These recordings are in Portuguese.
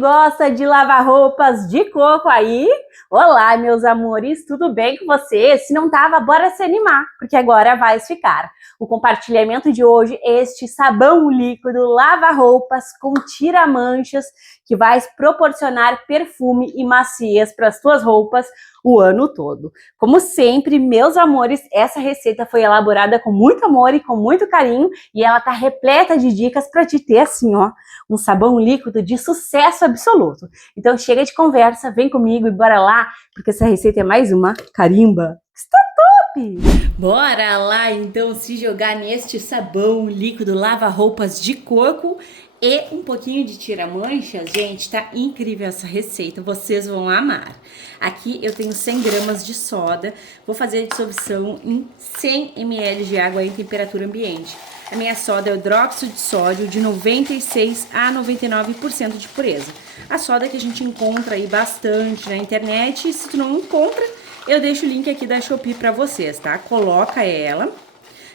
gosta de lavar roupas de coco aí? Olá, meus amores, tudo bem com vocês? Se não tava, bora se animar, porque agora vai ficar. O compartilhamento de hoje é este sabão líquido lava-roupas com tira-manchas que vai proporcionar perfume e maciez para as tuas roupas o ano todo. Como sempre, meus amores, essa receita foi elaborada com muito amor e com muito carinho e ela tá repleta de dicas para te ter assim, ó, um sabão líquido de sucesso absoluto. Então chega de conversa, vem comigo e bora lá, porque essa receita é mais uma carimba. Está top! Bora lá então se jogar neste sabão líquido lava-roupas de coco e um pouquinho de tira-manchas. Gente, tá incrível essa receita, vocês vão amar. Aqui eu tenho 100 gramas de soda, vou fazer a dissolução em 100 ml de água em temperatura ambiente. A minha soda é hidróxido de sódio de 96 a 99% de pureza. A soda que a gente encontra aí bastante na internet, e se tu não encontra, eu deixo o link aqui da Shopee pra vocês, tá? Coloca ela.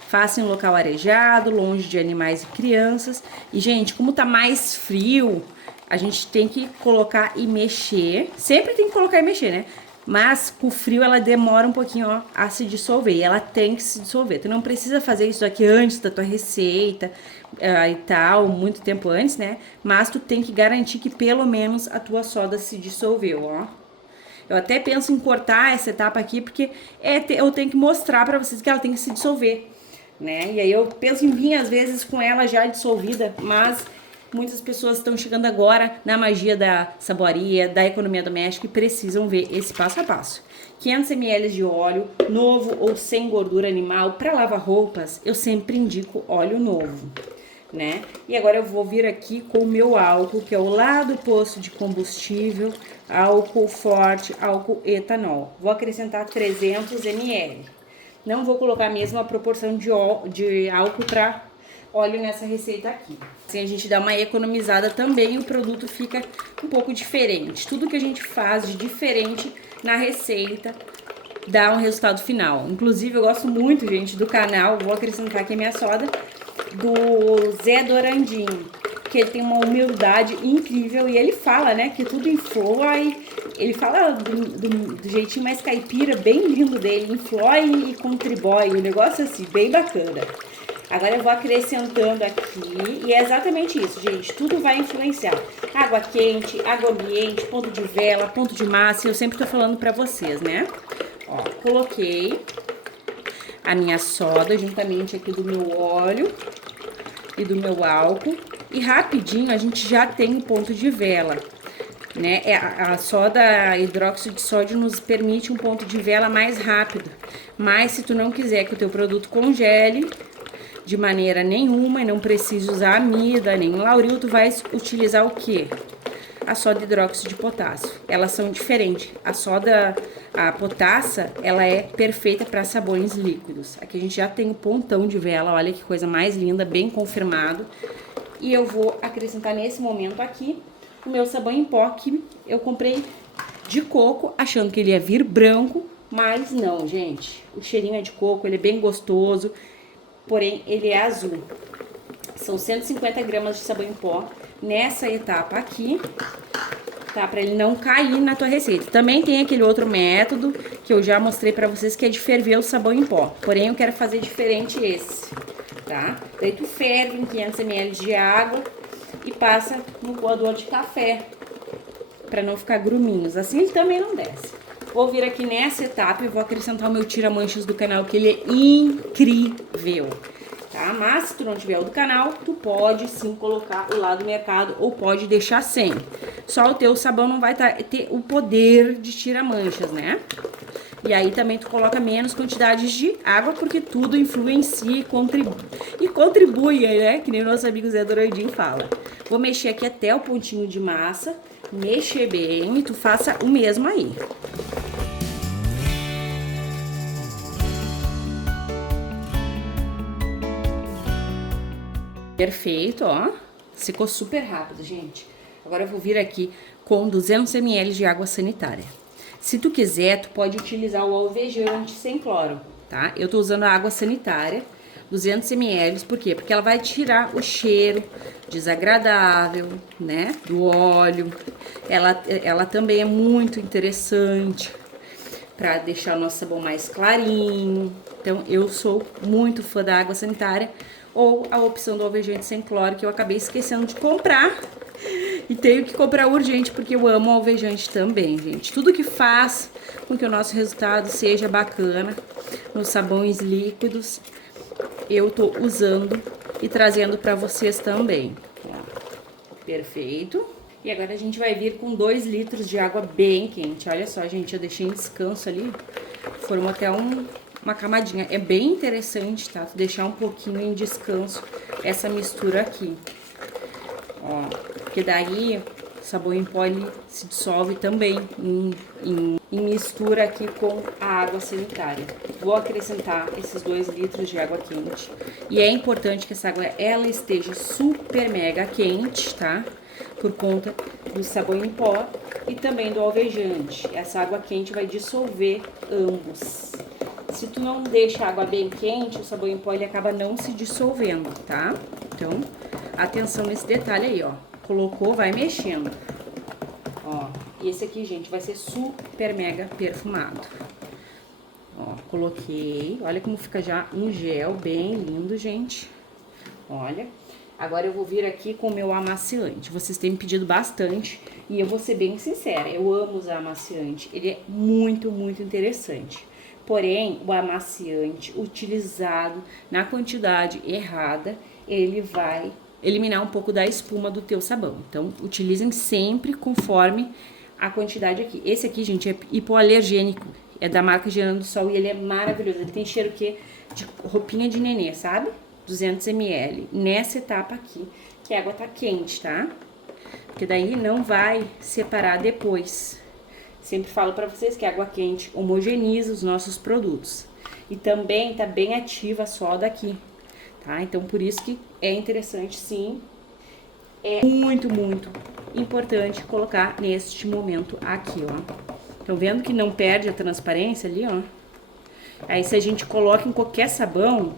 Faça em um local arejado, longe de animais e crianças. E, gente, como tá mais frio, a gente tem que colocar e mexer. Sempre tem que colocar e mexer, né? Mas com o frio ela demora um pouquinho, ó, a se dissolver. E ela tem que se dissolver. Tu não precisa fazer isso aqui antes da tua receita e tal, muito tempo antes, né? Mas tu tem que garantir que pelo menos a tua soda se dissolveu, ó. Eu até penso em cortar essa etapa aqui, porque eu tenho que mostrar pra vocês que ela tem que se dissolver, né? E aí eu penso em vir às vezes com ela já dissolvida, mas muitas pessoas estão chegando agora na magia da saboaria, da economia doméstica e precisam ver esse passo a passo. 500 ml de óleo, novo ou sem gordura animal. Para lavar roupas, eu sempre indico óleo novo, né? E agora eu vou vir aqui com o meu álcool, que é o lá do posto de combustível, álcool forte, álcool etanol. Vou acrescentar 300 ml. Não vou colocar a mesma proporção de álcool para óleo nessa receita aqui. Assim a gente dá uma economizada também e o produto fica um pouco diferente. Tudo que a gente faz de diferente na receita dá um resultado final. Inclusive eu gosto muito, gente, do canal, vou acrescentar aqui a minha soda, do Zé Dorandinho, que ele tem uma humildade incrível e ele fala, né, que tudo influa e ele fala do jeitinho mais caipira, bem lindo dele, influi e contribui, um negócio assim, bem bacana. Agora eu vou acrescentando aqui e é exatamente isso, gente, tudo vai influenciar. Água quente, água ambiente, ponto de vela, ponto de massa, eu sempre tô falando pra vocês, né? Ó, coloquei a minha soda juntamente aqui do meu óleo e do meu álcool. E rapidinho a gente já tem o ponto de vela, né? A soda hidróxido de sódio nos permite um ponto de vela mais rápido. Mas se tu não quiser que o teu produto congele de maneira nenhuma e não precisa usar amida, nem lauril, tu vai utilizar o quê? A soda hidróxido de potássio. Elas são diferentes. A potassa, ela é perfeita para sabões líquidos. Aqui a gente já tem o pontão de vela, olha que coisa mais linda, bem confirmado. E eu vou acrescentar nesse momento aqui o meu sabão em pó, que eu comprei de coco, achando que ele ia vir branco, mas não, gente. O cheirinho é de coco, ele é bem gostoso, porém ele é azul. São 150 gramas de sabão em pó nessa etapa aqui, tá? Pra ele não cair na tua receita. Também tem aquele outro método que eu já mostrei pra vocês, que é de ferver o sabão em pó. Porém, eu quero fazer diferente esse, tá? Daí tu ferve em 500 ml de água e passa no coador de café, pra não ficar gruminhos. Assim ele também não desce. Vou vir aqui nessa etapa e vou acrescentar o meu tira-manchas do canal, que ele é incrível, tá? Mas se tu não tiver o do canal, tu pode sim colocar o lá do mercado ou pode deixar sem. Só o teu sabão não vai ter o poder de tira-manchas, né? E aí também tu coloca menos quantidades de água, porque tudo influencia e contribui, né? Que nem o nosso amigo Zé Dorandinho fala. Vou mexer aqui até o pontinho de massa, mexer bem e tu faça o mesmo aí. Perfeito, ó. Secou super rápido, gente. Agora eu vou vir aqui com 200 ml de água sanitária. Se tu quiser, tu pode utilizar o alvejante sem cloro, tá? Eu tô usando a água sanitária, 200 ml, por quê? Porque ela vai tirar o cheiro desagradável, né, do óleo. Ela também é muito interessante para deixar o nosso sabão mais clarinho. Então, eu sou muito fã da água sanitária ou a opção do alvejante sem cloro, que eu acabei esquecendo de comprar. E tenho que comprar urgente, porque eu amo alvejante também, gente. Tudo que faz com que o nosso resultado seja bacana nos sabões líquidos, eu tô usando e trazendo para vocês também. Ó, perfeito. E agora a gente vai vir com 2 litros de água bem quente. Olha só, gente, eu deixei em descanso ali. Formou até uma camadinha. É bem interessante, tá? Deixar um pouquinho em descanso essa mistura aqui. Ó, porque daí o sabão em pó ele se dissolve também em mistura aqui com a água sanitária. Vou acrescentar esses 2 litros de água quente. E é importante que essa água ela esteja super mega quente, tá? Por conta do sabão em pó e também do alvejante. Essa água quente vai dissolver ambos. Se tu não deixa a água bem quente, o sabão em pó ele acaba não se dissolvendo, tá? Então, atenção nesse detalhe aí, ó. Colocou, vai mexendo. Ó, e esse aqui, gente, vai ser super mega perfumado. Ó, coloquei. Olha como fica já um gel bem lindo, gente. Olha. Agora eu vou vir aqui com o meu amaciante. Vocês têm me pedido bastante e eu vou ser bem sincera, eu amo usar amaciante. Ele é muito, muito interessante. Porém, o amaciante utilizado na quantidade errada, ele vai eliminar um pouco da espuma do teu sabão. Então, utilizem sempre conforme a quantidade aqui. Esse aqui, gente, é hipoalergênico. É da marca Gerando do Sol e ele é maravilhoso. Ele tem cheiro que de roupinha de nenê, sabe? 200 ml. Nessa etapa aqui, que a água tá quente, tá? Porque daí não vai separar depois. Sempre falo pra vocês que a água quente homogeneiza os nossos produtos. E também tá bem ativa a soda aqui, tá? Então, por isso que é interessante, sim. É muito, muito importante colocar neste momento aqui, ó. Estão vendo que não perde a transparência ali, ó? Aí, se a gente coloca em qualquer sabão,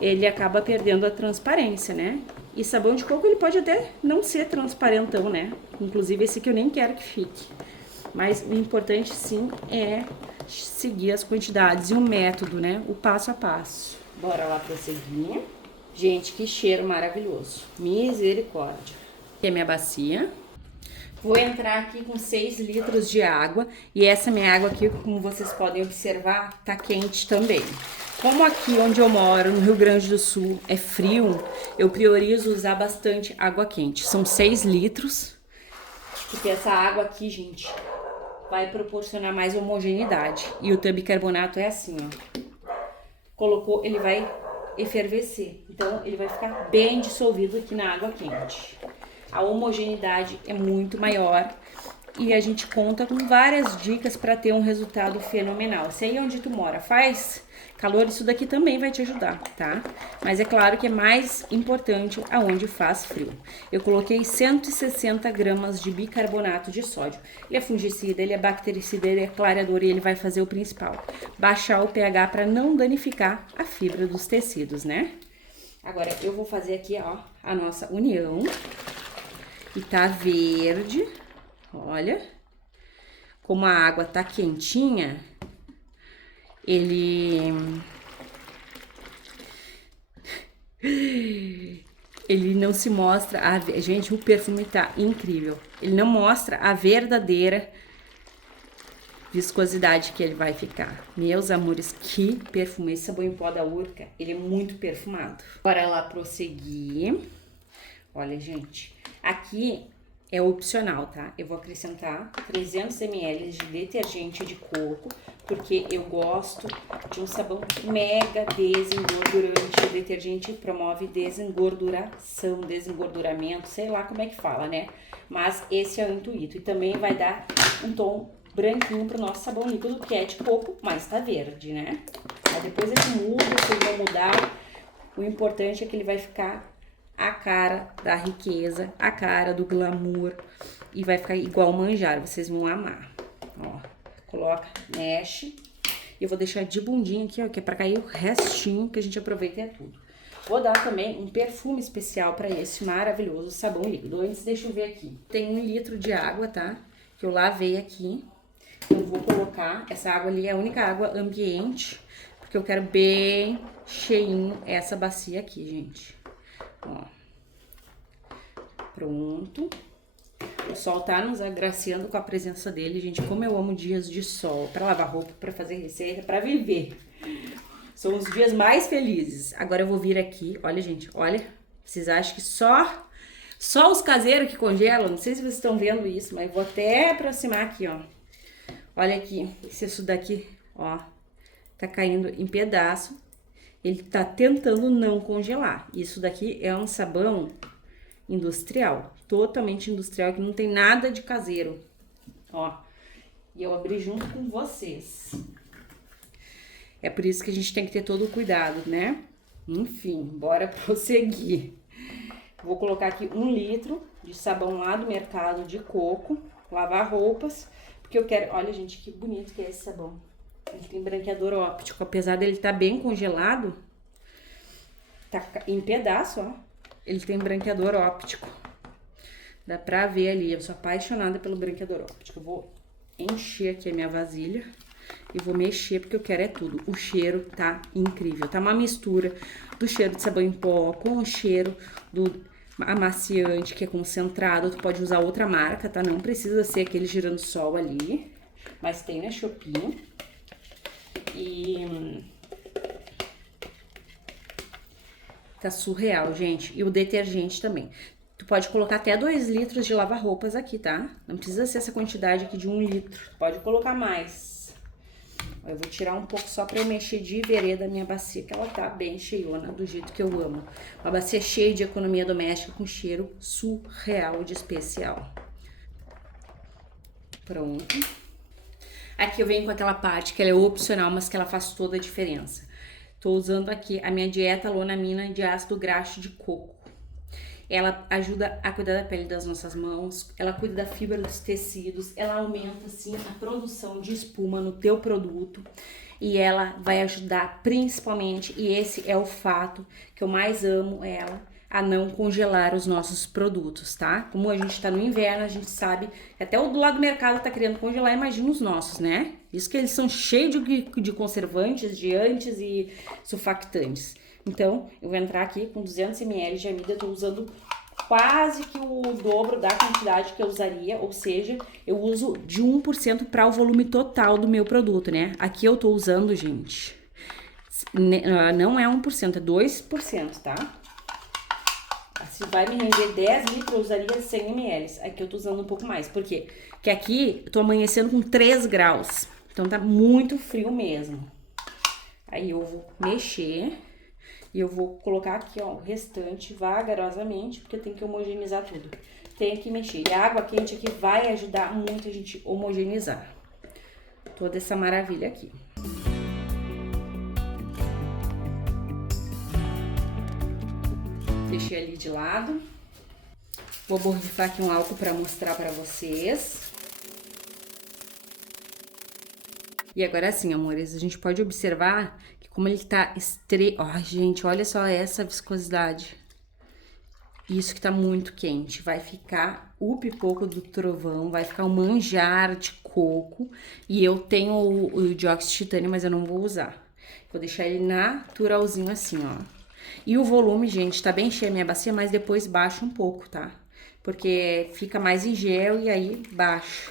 ele acaba perdendo a transparência, né? E sabão de coco, ele pode até não ser transparentão, né? Inclusive, esse aqui eu nem quero que fique. Mas o importante, sim, é seguir as quantidades e o método, né? O passo a passo. Bora lá prosseguir. Gente, que cheiro maravilhoso. Misericórdia. Aqui é minha bacia. Vou entrar aqui com 6 litros de água. E essa minha água aqui, como vocês podem observar, tá quente também. Como aqui onde eu moro, no Rio Grande do Sul, é frio, eu priorizo usar bastante água quente. São 6 litros. Porque essa água aqui, gente, vai proporcionar mais homogeneidade. E o bicarbonato é assim, ó. Colocou, ele vai efervescer. Então, ele vai ficar bem dissolvido aqui na água quente. A homogeneidade é muito maior. E a gente conta com várias dicas para ter um resultado fenomenal. Se aí onde tu mora faz calor, isso daqui também vai te ajudar, tá? Mas é claro que é mais importante aonde faz frio. Eu coloquei 160 gramas de bicarbonato de sódio. Ele é fungicida, ele é bactericida, ele é clareador e ele vai fazer o principal. Baixar o pH para não danificar a fibra dos tecidos, né? Agora eu vou fazer aqui, ó, a nossa união. E tá verde. Olha, como a água tá quentinha, ele não se mostra, gente, o perfume tá incrível. Ele não mostra a verdadeira viscosidade que ele vai ficar. Meus amores, que perfume! Esse sabão em pó da Urca, ele é muito perfumado. Bora lá prosseguir. Olha, gente, aqui é opcional, tá? Eu vou acrescentar 300 ml de detergente de coco, porque eu gosto de um sabão mega desengordurante. O detergente promove desengorduração, desengorduramento, sei lá como é que fala, né? Mas esse é o intuito. E também vai dar um tom branquinho pro nosso sabão líquido, que é de coco, mas tá verde, né? Aí depois ele muda, se ele não mudar, o importante é que ele vai ficar a cara da riqueza, a cara do glamour e vai ficar igual manjar, vocês vão amar. Ó, coloca, mexe E eu vou deixar de bundinha aqui, ó, que é pra cair o restinho, que a gente aproveita e é tudo. Vou dar também um perfume especial pra esse maravilhoso sabão líquido. Antes, deixa eu ver aqui. Tem 1 litro de água, tá? Que eu lavei aqui. Eu vou colocar, essa água ali é a única água ambiente, porque eu quero bem cheinho essa bacia aqui, gente. Ó. Pronto. O sol tá nos agraciando com a presença dele, gente. Como eu amo dias de sol, pra lavar roupa, pra fazer receita, pra viver. São os dias mais felizes. Agora eu vou vir aqui, olha, gente, olha. Vocês acham que só os caseiros que congelam? Não sei se vocês estão vendo isso, mas vou até aproximar aqui, ó. Olha aqui, se isso daqui, ó, tá caindo em pedaço. Ele tá tentando não congelar. Isso daqui é um sabão industrial, totalmente industrial, que não tem nada de caseiro, ó. E eu abri junto com vocês. É por isso que a gente tem que ter todo o cuidado, né? Enfim, bora prosseguir. Vou colocar aqui 1 litro de sabão lá do mercado de coco, lavar roupas, porque eu quero... Olha, gente, que bonito que é esse sabão. Ele tem branqueador óptico, apesar dele estar bem congelado, tá em pedaço, ó. Ele tem branqueador óptico. Dá pra ver ali, eu sou apaixonada pelo branqueador óptico. Eu vou encher aqui a minha vasilha e vou mexer, porque eu quero é tudo. O cheiro tá incrível, tá uma mistura do cheiro de sabão em pó com o cheiro do amaciante, que é concentrado. Tu pode usar outra marca, tá? Não precisa ser aquele girassol ali, mas tem na Shopee. E tá surreal, gente. E o detergente também. Tu pode colocar até 2 litros de lava-roupas aqui, tá? Não precisa ser essa quantidade aqui de 1 litro. Pode colocar mais. Eu vou tirar um pouco só pra eu mexer de vereda a minha bacia, que ela tá bem cheiona, do jeito que eu amo. Uma bacia cheia de economia doméstica, com cheiro surreal de especial. Pronto. Aqui eu venho com aquela parte que ela é opcional, mas que ela faz toda a diferença. Tô usando aqui a minha dieta Lonamina de ácido graxo de coco. Ela ajuda a cuidar da pele das nossas mãos, ela cuida da fibra dos tecidos, ela aumenta, assim, a produção de espuma no teu produto. E ela vai ajudar principalmente, e esse é o fato que eu mais amo ela, a não congelar os nossos produtos, tá? Como a gente tá no inverno, a gente sabe que até o do lado do mercado tá querendo congelar, imagina os nossos, né? Isso que eles são cheios de conservantes, de antes e surfactantes. Então, eu vou entrar aqui com 200 ml de amido, eu tô usando quase que o dobro da quantidade que eu usaria, ou seja, eu uso de 1% para o volume total do meu produto, né? Aqui eu tô usando, gente, não é 1%, é 2%, tá? Se vai me render 10 litros, eu usaria 100 ml. Aqui eu tô usando um pouco mais, por quê? Porque aqui eu tô amanhecendo com 3 graus, então tá muito frio mesmo. Aí eu vou mexer... E eu vou colocar aqui, ó, o restante vagarosamente, porque tem que homogeneizar tudo. Tem que mexer. E a água quente aqui vai ajudar muito a gente homogeneizar toda essa maravilha aqui. Deixei ali de lado. Vou borrifar aqui um álcool para mostrar para vocês. E agora sim, amores, a gente pode observar que como ele tá Ai, gente, olha só essa viscosidade. Isso que tá muito quente. Vai ficar o pipoco do trovão, vai ficar um manjar de coco. E eu tenho o dióxido de titânio, mas eu não vou usar. Vou deixar ele naturalzinho assim, ó. E o volume, gente, tá bem cheia a minha bacia, mas depois baixa um pouco, tá? Porque fica mais em gel e aí baixa.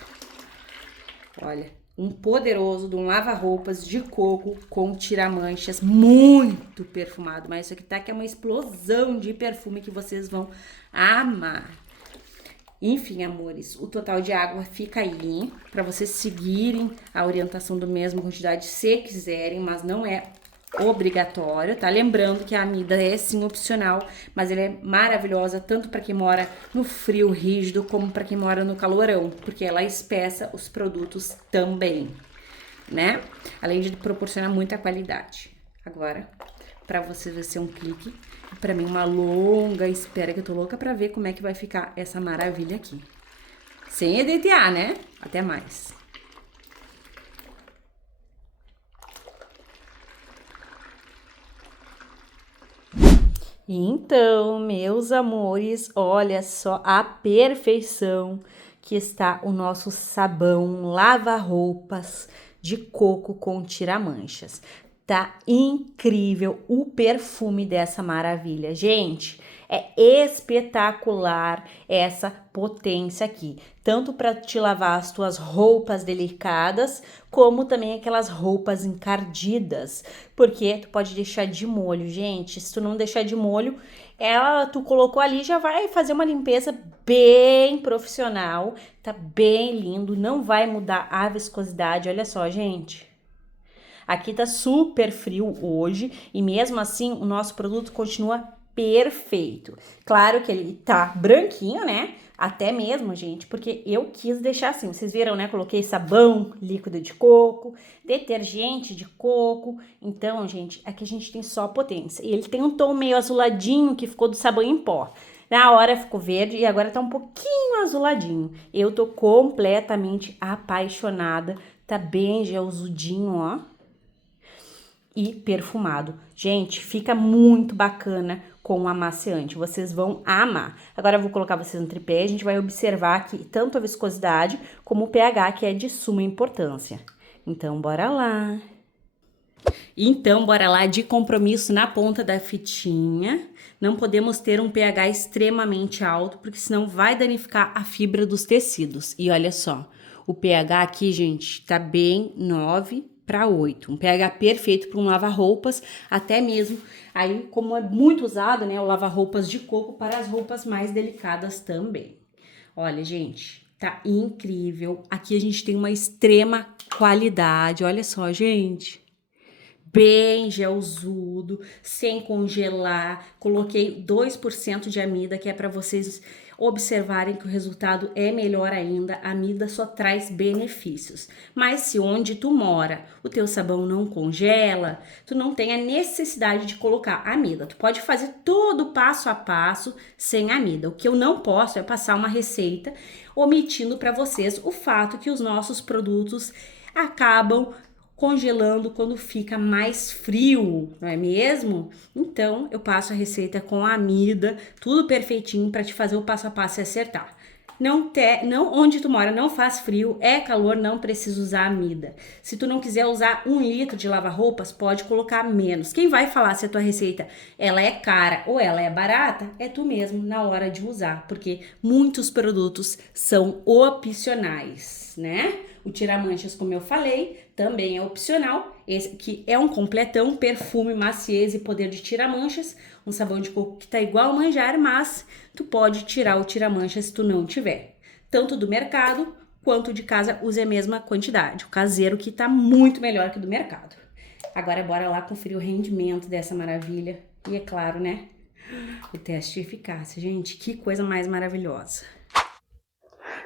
Olha, um poderoso de um lava-roupas de coco com tira-manchas, muito perfumado. Mas isso aqui tá que é uma explosão de perfume que vocês vão amar. Enfim, amores, o total de água fica aí para vocês seguirem a orientação do mesmo quantidade se quiserem, mas não é obrigatório, tá? Lembrando que a amida é sim opcional, mas ela é maravilhosa tanto para quem mora no frio rígido como para quem mora no calorão, porque ela espessa os produtos também, né? Além de proporcionar muita qualidade. Agora, para vocês vai ser um clique, para mim uma longa espera, que eu tô louca para ver como é que vai ficar essa maravilha aqui. Sem EDTA, né? Até mais. Então, meus amores, olha só a perfeição que está o nosso sabão lava-roupas de coco com tira-manchas. Tá incrível o perfume dessa maravilha, gente. É espetacular essa potência aqui, tanto para te lavar as tuas roupas delicadas, como também aquelas roupas encardidas, porque tu pode deixar de molho, gente. Se tu não deixar de molho, tu colocou ali, já vai fazer uma limpeza bem profissional, tá bem lindo, não vai mudar a viscosidade, olha só, gente. Aqui tá super frio hoje e mesmo assim o nosso produto continua perfeito. Claro que ele tá branquinho, né? Até mesmo, gente, porque eu quis deixar assim. Vocês viram, né? Coloquei sabão líquido de coco, detergente de coco. Então, gente, aqui a gente tem só potência. E ele tem um tom meio azuladinho que ficou do sabão em pó. Na hora ficou verde e agora tá um pouquinho azuladinho. Eu tô completamente apaixonada. Tá bem gelzudinho, ó. E perfumado. Gente, fica muito bacana com o amaciante, vocês vão amar. Agora eu vou colocar vocês no tripé, a gente vai observar aqui tanto a viscosidade como o pH, que é de suma importância. Então, bora lá. Então, bora lá, de compromisso na ponta da fitinha. Não podemos ter um pH extremamente alto, porque senão vai danificar a fibra dos tecidos. E olha só, o pH aqui, gente, tá bem 9/8. Um pH perfeito para um lava-roupas, até mesmo aí, como é muito usado, né, o lava-roupas de coco para as roupas mais delicadas também. Olha, gente, tá incrível. Aqui a gente tem uma extrema qualidade. Olha só, gente. Bem gelzudo, sem congelar. Coloquei 2% de amida, que é para vocês observarem que o resultado é melhor ainda. A amida só traz benefícios. Mas se onde tu mora o teu sabão não congela, tu não tem a necessidade de colocar amida. Tu pode fazer todo o passo a passo sem amida. O que eu não posso é passar uma receita omitindo para vocês o fato que os nossos produtos acabam congelando quando fica mais frio, não é mesmo? Então, eu passo a receita com a amida, tudo perfeitinho para te fazer o passo a passo e acertar. Não, onde tu mora não faz frio, é calor, não precisa usar amida. Se tu não quiser usar 1 litro de lava-roupas, pode colocar menos. Quem vai falar se a tua receita ela é cara ou ela é barata, é tu mesmo na hora de usar, porque muitos produtos são opcionais, né? O tira-manchas, como eu falei, também é opcional. Esse aqui é um completão, perfume, maciez e poder de tira-manchas. Um sabão de coco que tá igual ao manjar, mas tu pode tirar o tira-manchas se tu não tiver. Tanto do mercado quanto de casa, use a mesma quantidade. O caseiro que tá muito melhor que o do mercado. Agora bora lá conferir o rendimento dessa maravilha. E é claro, né? O teste de eficácia. Gente, que coisa mais maravilhosa.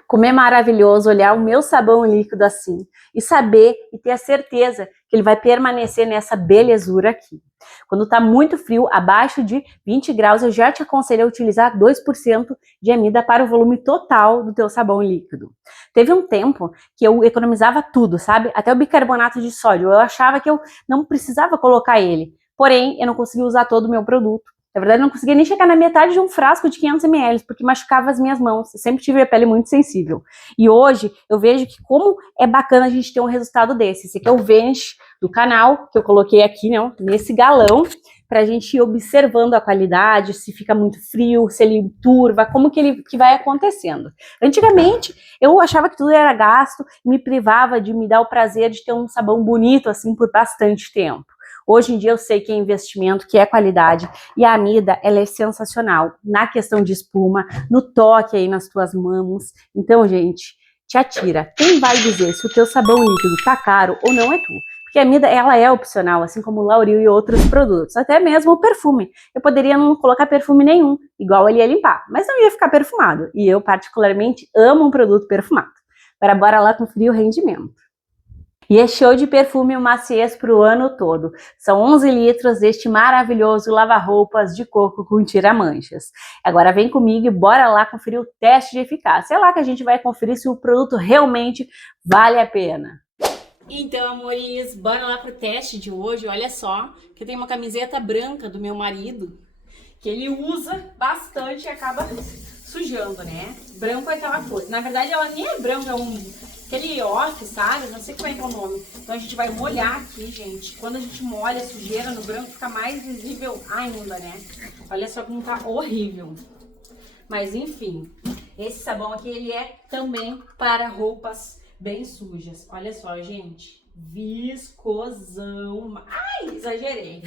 Como é maravilhoso olhar o meu sabão líquido assim e saber e ter a certeza que ele vai permanecer nessa belezura aqui. Quando tá muito frio, abaixo de 20 graus, eu já te aconselho a utilizar 2% de amida para o volume total do teu sabão líquido. Teve um tempo que eu economizava tudo, sabe? Até o bicarbonato de sódio. Eu achava que eu não precisava colocar ele. Porém, eu não conseguia usar todo o meu produto. Na verdade, eu não conseguia nem chegar na metade de um frasco de 500 ml, porque machucava as minhas mãos. Eu sempre tive a pele muito sensível. E hoje, eu vejo que como é bacana a gente ter um resultado desse. Esse aqui é o Vanish do canal, que eu coloquei aqui, né, nesse galão, pra gente ir observando a qualidade, se fica muito frio, se ele turva, como que vai acontecendo. Antigamente, eu achava que tudo era gasto, me privava de me dar o prazer de ter um sabão bonito, assim, por bastante tempo. Hoje em dia eu sei que é investimento, que é qualidade, e a amida, ela é sensacional na questão de espuma, no toque aí nas tuas mãos. Então, gente, te atira. Quem vai dizer se o teu sabão líquido tá caro ou não é tu? Porque a amida, ela é opcional, assim como o Lauril e outros produtos, até mesmo o perfume. Eu poderia não colocar perfume nenhum, igual ele ia limpar, mas não ia ficar perfumado. E eu particularmente amo um produto perfumado. Agora bora lá conferir o rendimento. E é show de perfume maciez para o ano todo. São 11 litros deste maravilhoso lava-roupas de coco com tira-manchas. Agora vem comigo e bora lá conferir o teste de eficácia. É lá que a gente vai conferir se o produto realmente vale a pena. Então, amores, bora lá pro teste de hoje. Olha só, que eu tenho uma camiseta branca do meu marido. que ele usa bastante e acaba sujando, né? Branco é aquela coisa. Na verdade, ela nem é branco, é aquele off, sabe? Não sei como é que é o nome. Então a gente vai molhar aqui, gente. Quando a gente molha a sujeira no branco, fica mais visível ainda, né? Olha só como tá horrível. Mas enfim, esse sabão aqui, ele é também para roupas bem sujas. Olha só, gente. Viscosão. Ai, exagerei.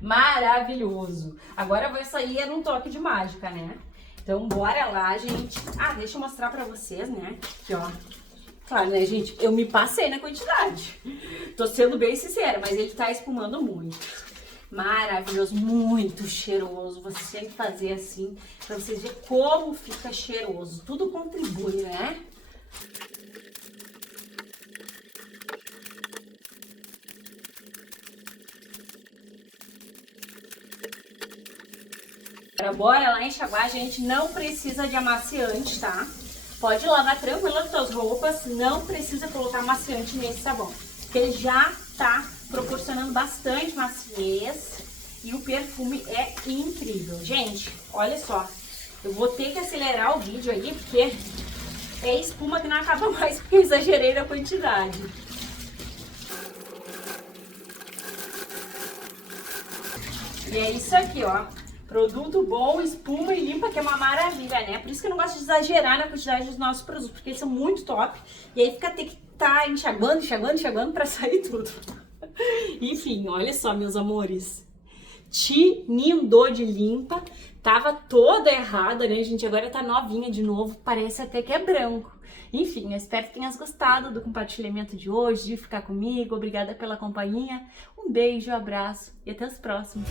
Maravilhoso. Agora vai sair num toque de mágica, né? Então, bora lá, gente. Ah, deixa eu mostrar pra vocês, né? Aqui, ó. Claro, né, gente? Eu me passei na quantidade. Tô sendo bem sincera, mas ele tá espumando muito. Maravilhoso, muito cheiroso. Você tem que fazer assim, pra vocês verem como fica cheiroso. Tudo contribui, né? Bora lá enxaguar, gente. Não precisa de amaciante, tá? Pode lavar tranquilo as suas roupas, não precisa colocar amaciante nesse sabão, porque ele já tá proporcionando bastante maciez e o perfume é incrível. Gente, olha só, eu vou ter que acelerar o vídeo aí, porque é espuma que não acaba mais, porque eu exagerei na quantidade. E é isso aqui, ó. Produto bom, espuma e limpa, que é uma maravilha, né? Por isso que eu não gosto de exagerar na quantidade dos nossos produtos, porque eles são muito top. E aí tem que estar enxaguando pra sair tudo. Enfim, olha só, meus amores. Tinindo de limpa. Tava toda errada, né, gente? Agora tá novinha de novo. Parece até que é branco. Enfim, eu espero que tenhas gostado do compartilhamento de hoje, de ficar comigo. Obrigada pela companhia. Um beijo, abraço e até os próximos.